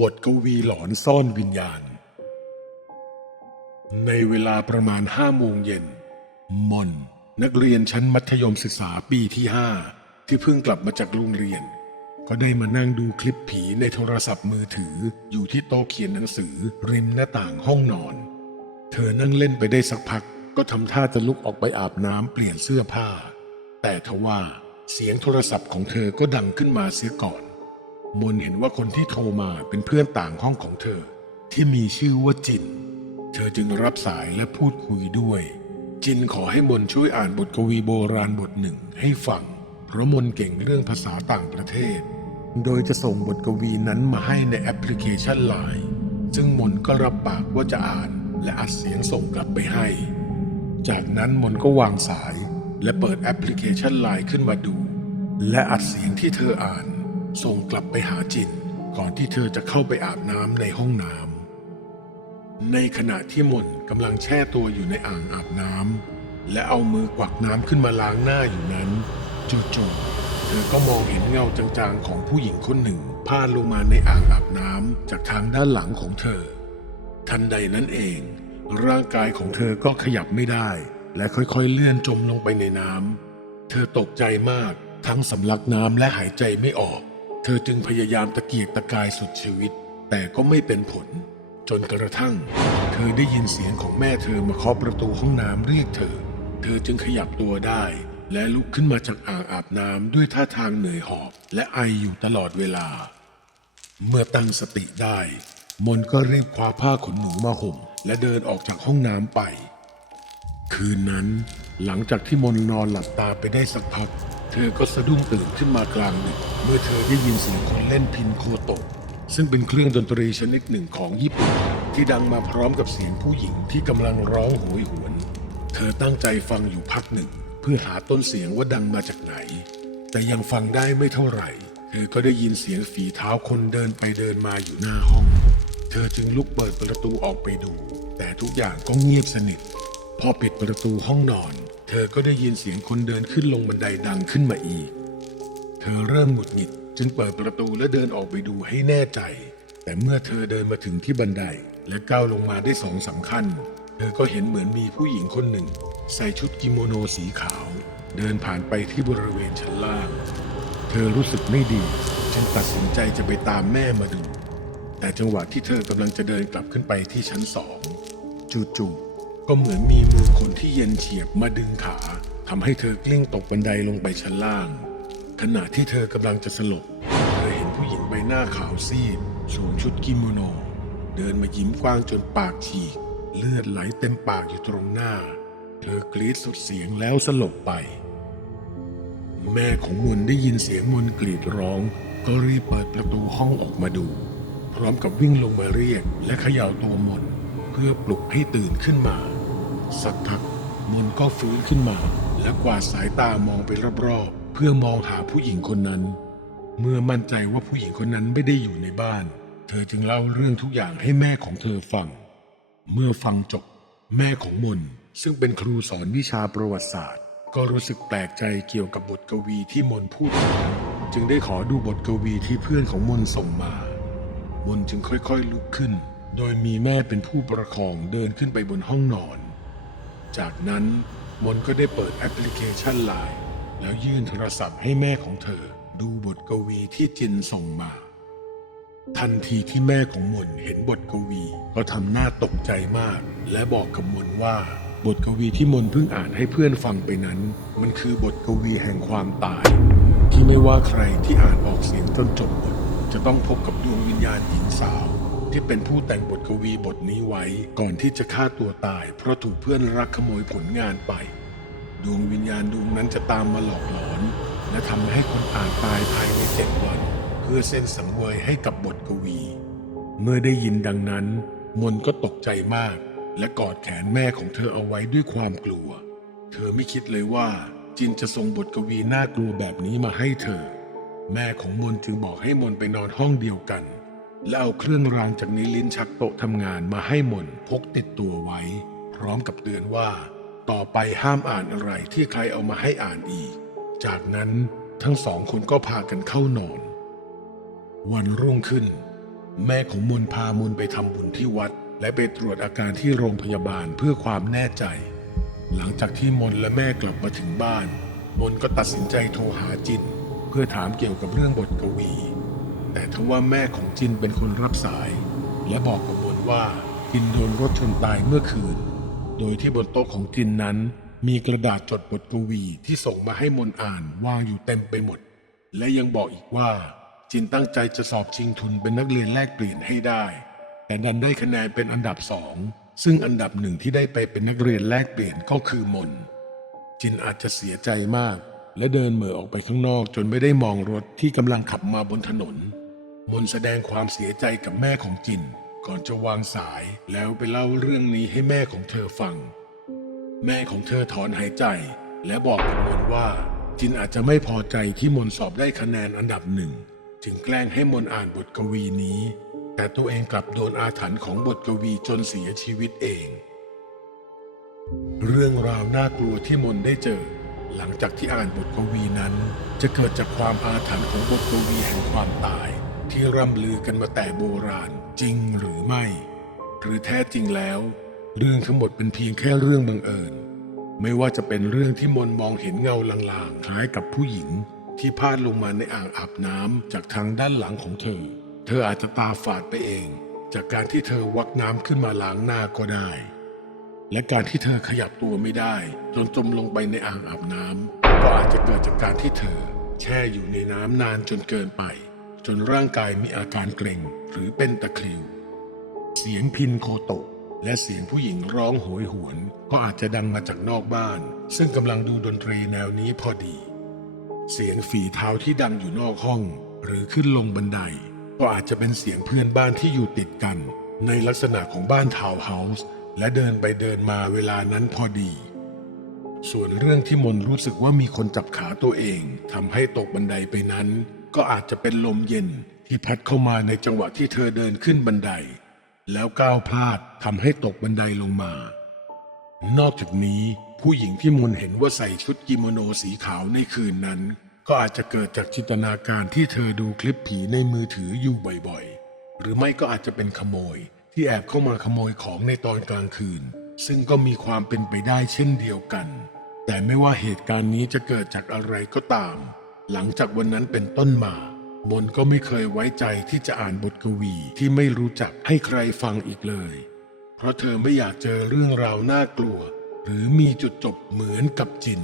บทกวีหลอนซ่อนวิญญาณ ในเวลาประมาณห้าโมงเย็นมนนักเรียนชั้นมัธยมศึกษาปีที่ห้าที่เพิ่งกลับมาจากโรงเรียน ก็ได้มานั่งดูคลิปผีในโทรศัพท์มือถืออยู่ที่โต๊ะเขียนหนังสือ ริมหน้าต่างห้องนอน เธอนั่งเล่นไปได้สักพัก ก็ทำท่าจะลุกออกไปอาบน้ำเปลี่ยนเสื้อผ้า แต่ทว่าเสียงโทรศัพท์ของเธอก็ดังขึ้นมาเสียก่อน มนเห็นว่าคนที่โทรมาเป็นเพื่อนต่างห้องของเธอ ที่มีชื่อว่าจิน เธอจึงรับสายและพูดคุยด้วย จินขอให้มนช่วยอ่านบทกวีโบราณบทหนึ่งให้ฟัง เพราะมนเก่งเรื่องภาษาต่างประเทศ โดยจะส่งบทกวีนั้นมาให้ในแอปพลิเคชันไลน์ซึ่งมนก็รับปากว่าจะอ่านและอัดเสียงส่งกลับไปให้ จากนั้นมนก็วางสายและเปิดแอปพลิเคชันไลน์ขึ้นมาดู และอัดเสียงที่เธออ่าน ส่งกลับไปหาจิน ก่อนที่เธอจะเข้าไปอาบน้ำในห้องน้ำในขณะที่มนกำลังแช่ตัวอยู่ในอ่างอาบน้ำและเอามือกวักน้ำขึ้นมาล้างหน้าอยู่นั้นจู่ๆเธอก็มองเห็นเงาจางๆของผู้หญิงคนหนึ่งผ่านลงมาในอ่างอาบน้ำจากทางด้านหลังของเธอ ทันใดนั้นเอง ร่างกายของเธอก็ขยับไม่ได้ และค่อยๆเลื่อนจมลงไปในน้ำเธอตกใจมากทั้งสำลักน้ำและหายใจไม่ออก เธอจึงพยายามตะเกียกตะกายสุดชีวิต แต่ก็ไม่เป็นผล จนกระทั่ง เธอได้ยินเสียงของแม่เธอมาเคาะประตูห้องน้ำเรียกเธอ เธอจึงขยับตัวได้ และลุกขึ้นมาจากอ่างอาบน้ำด้วยท่าทางเหนื่อยหอบ และไออยู่ตลอดเวลา เมื่อตั้งสติได้ มนก็รีบคว้าผ้าขนหนูมาห่ม และเดินออกจากห้องน้ำไป คืนนั้น หลังจากที่มนนอนหลับตาไปได้สักพัก เธอก็สะดุ้งตื่นขึ้นมากลางดึกเมื่อเธอได้ยินเสียงคนเล่นพินโคโตะ ซึ่งเป็นเครื่องดนตรีชนิดหนึ่งของญี่ปุ่น ที่ดังมาพร้อมกับเสียงผู้หญิงที่กำลังร้องโหยหวน เธอตั้งใจฟังอยู่พักหนึ่ง เพื่อหาต้นเสียงว่าดังมาจากไหน แต่ยังฟังได้ไม่เท่าไหร่ เธอก็ได้ยินเสียงฝีเท้าคนเดินไปเดินมาอยู่หน้าห้อง เธอจึงลุกเปิดประตูออกไปดู แต่ทุกอย่างก็เงียบสนิทพอปิดประตูห้องนอน เธอก็ได้ยินเสียงคนเดินขึ้นลงบันไดดังขึ้นมาอีก เธอเริ่มหงุดหงิดจึงเปิดประตูและเดินออกไปดูให้แน่ใจ แต่เมื่อเธอเดินมาถึงที่บันไดและก้าวลงมาได้สองสามขั้น เธอก็เห็นเหมือนมีผู้หญิงคนหนึ่ง ใส่ชุดกิโมโนสีขาว เดินผ่านไปที่บริเวณชั้นล่าง เธอรู้สึกไม่ดีจึงตัดสินใจจะไปตามแม่มาดู แต่จังหวะที่เธอกำลังจะเดินกลับขึ้นไปที่ชั้นสองจู่ๆ ก็เหมือนมีมือคนที่เย็นเฉียบมาดึงขาทำให้เธอกลิ้งตกบันไดลงไปชั้นล่าง ขณะที่เธอกำลังจะสลบ เธอเห็นผู้หญิงใบหน้าขาวซีดสวมชุดกิโมโน เดินมายิ้มกว้างจนปากฉีก เลือดไหลเต็มปากอยู่ตรงหน้า เธอกรีดสุดเสียงแล้วสลบไป แม่ของมนได้ยินเสียงมนกรีดร้อง ก็รีบเปิดประตูห้องออกมาดู พร้อมกับวิ่งลงมาเรียกและเขย่าตัวมนเพื่อปลุกให้ตื่นขึ้นมา สักพักมนก็ฟื้นขึ้นมา และกวาดสายตามองไปรอบๆ เพื่อมองหาผู้หญิงคนนั้น เมื่อมั่นใจว่าผู้หญิงคนนั้นไม่ได้อยู่ในบ้าน เธอจึงเล่าเรื่องทุกอย่างให้แม่ของเธอฟัง เมื่อฟังจบ แม่ของมนซึ่งเป็นครูสอนวิชาประวัติศาสตร์ ก็รู้สึกแปลกใจเกี่ยวกับบทกวีที่มนพูด จึงได้ขอดูบทกวีที่เพื่อนของมนส่งมา มนจึงค่อยๆลุกขึ้น โดยมีแม่เป็นผู้ประคองเดินขึ้นไปบนห้องนอน จากนั้นมนก็ได้เปิดแอปพลิเคชันไลน์แล้วยื่นโทรศัพท์ให้แม่ของเธอ ดูบทกวีที่จินส่งมา ทันทีที่แม่ของมนเห็นบทกวี ก็ทำหน้าตกใจมาก และบอกกับมนว่า บทกวีที่มนเพิ่งอ่านให้เพื่อนฟังไปนั้น มันคือบทกวีแห่งความตาย ที่ไม่ว่าใครที่อ่านออกเสียงจนจบบทจะต้องพบกับดวงวิญญาณหญิงสาว ที่เป็นผู้แต่งบทกวีบทนี้ไว้ ก่อนที่จะฆ่าตัวตาย เพราะถูกเพื่อนรักขโมยผลงานไป ดวงวิญญาณดวงนั้นจะตามมาหลอกหลอน และทำให้คนอ่านตายภายในเจ็ดวัน เพื่อเส้นสังเวยให้กับบทกวี เมื่อได้ยินดังนั้น มนก็ตกใจมาก และกอดแขนแม่ของเธอเอาไว้ด้วยความกลัว เธอไม่คิดเลยว่าจินจะส่งบทกวีน่ากลัวแบบนี้มาให้เธอ แม่ของมนจึงบอกให้มนไปนอนห้องเดียวกัน และเอาเครื่องรางจากในลิ้นชักโต๊ะทำงานมาให้มนพกติดตัวไว้ พร้อมกับเตือนว่า ต่อไปห้ามอ่านอะไรที่ใครเอามาให้อ่านอีก จากนั้นทั้งสองคนก็พากันเข้านอน วันรุ่งขึ้น แม่ของมนพามนไปทำบุญที่วัด และไปตรวจอาการที่โรงพยาบาลเพื่อความแน่ใจ หลังจากที่มนและแม่กลับมาถึงบ้าน มนก็ตัดสินใจโทรหาจิน เพื่อถามเกี่ยวกับเรื่องบทกวี แต่ทว่าแม่ของจินเป็นคนรับสาย และบอกกับมนว่าจินโดนรถชนตายเมื่อคืน โดยที่บนโต๊ะของจินนั้น มีกระดาษจดบทกวีที่ส่งมาให้มนอ่านวางอยู่เต็มไปหมด และยังบอกอีกว่า จินตั้งใจจะสอบชิงทุนเป็นนักเรียนแลกเปลี่ยนให้ได้ แต่ดันได้คะแนนเป็นอันดับสองซึ่งอันดับหนึ่งที่ได้ไปเป็นนักเรียนแลกเปลี่ยนก็คือมน จินอาจจะเสียใจมาก และเดินเหม่อออกไปข้างนอกจนไม่ได้มองรถที่กำลังขับมาบนถนน มนแสดงความเสียใจกับแม่ของจิน ก่อนจะวางสายแล้วไปเล่าเรื่องนี้ให้แม่ของเธอฟัง แม่ของเธอถอนหายใจ และบอกกับมนว่า จินอาจจะไม่พอใจที่มนสอบได้คะแนนอันดับหนึ่งจึงแกล้งให้มนอ่านบทกวีนี้ แต่ตัวเองกลับโดนอาถรรพ์ของบทกวีจนเสียชีวิตเอง เรื่องราวน่ากลัวที่มนได้เจอ หลังจากที่อ่านบทกวีนั้น จะเกิดจากความอาถรรพ์ของบทกวีแห่งความตาย ที่ร่ำลือกันมาแต่โบราณจริงหรือไม่ หรือแท้จริงแล้ว เรื่องทั้งหมดเป็นเพียงแค่เรื่องบังเอิญ ไม่ว่าจะเป็นเรื่องที่มนมองเห็นเงาลางๆ คล้ายกับผู้หญิง ที่พาดลงมาในอ่างอาบน้ำจากทางด้านหลังของเธอ เธออาจจะตาฝาดไปเอง จากการที่เธอวักน้ำขึ้นมาล้างหน้าก็ได้ และการที่เธอขยับตัวไม่ได้ จนจมลงไปในอ่างอาบน้ำก็อาจจะเกิดจากการที่เธอ แช่อยู่ในน้ำนานจนเกินไป จนร่างกายมีอาการเกร็งหรือเป็นตะคริว เสียงพินโคโตะและเสียงผู้หญิงร้องโหยหวน ก็อาจจะดังมาจากนอกบ้าน ซึ่งกำลังดูดนตรีแนวนี้พอดี เสียงฝีเท้าที่ดังอยู่นอกห้อง หรือขึ้นลงบันได ก็อาจจะเป็นเสียงเพื่อนบ้านที่อยู่ติดกัน ในลักษณะของบ้านทาวน์เฮาส์ และเดินไปเดินมาเวลานั้นพอดี ส่วนเรื่องที่มนรู้สึกว่ามีคนจับขาตัวเองทำให้ตกบันไดไปนั้น ก็อาจจะเป็นลมเย็นที่พัดเข้ามาในจังหวะที่เธอเดินขึ้นบันได แล้วก้าวพลาดทำให้ตกบันไดลงมา นอกจากนี้ผู้หญิงที่มนเห็นว่าใส่ชุดกิโมโนสีขาวในคืนนั้น ก็อาจจะเกิดจากจินตนาการที่เธอดูคลิปผีในมือถืออยู่บ่อยๆ หรือไม่ก็อาจจะเป็นขโมย ที่แอบเข้ามาขโมยของในตอนกลางคืน ซึ่งก็มีความเป็นไปได้เช่นเดียวกัน แต่ไม่ว่าเหตุการณ์นี้จะเกิดจากอะไรก็ตาม หลังจากวันนั้นเป็นต้นมามนก็ไม่เคยไว้ใจที่จะอ่านบทกวีที่ไม่รู้จักให้ใครฟังอีกเลย เพราะเธอไม่อยากเจอเรื่องราวน่ากลัว หรือมีจุดจบเหมือนกับจิน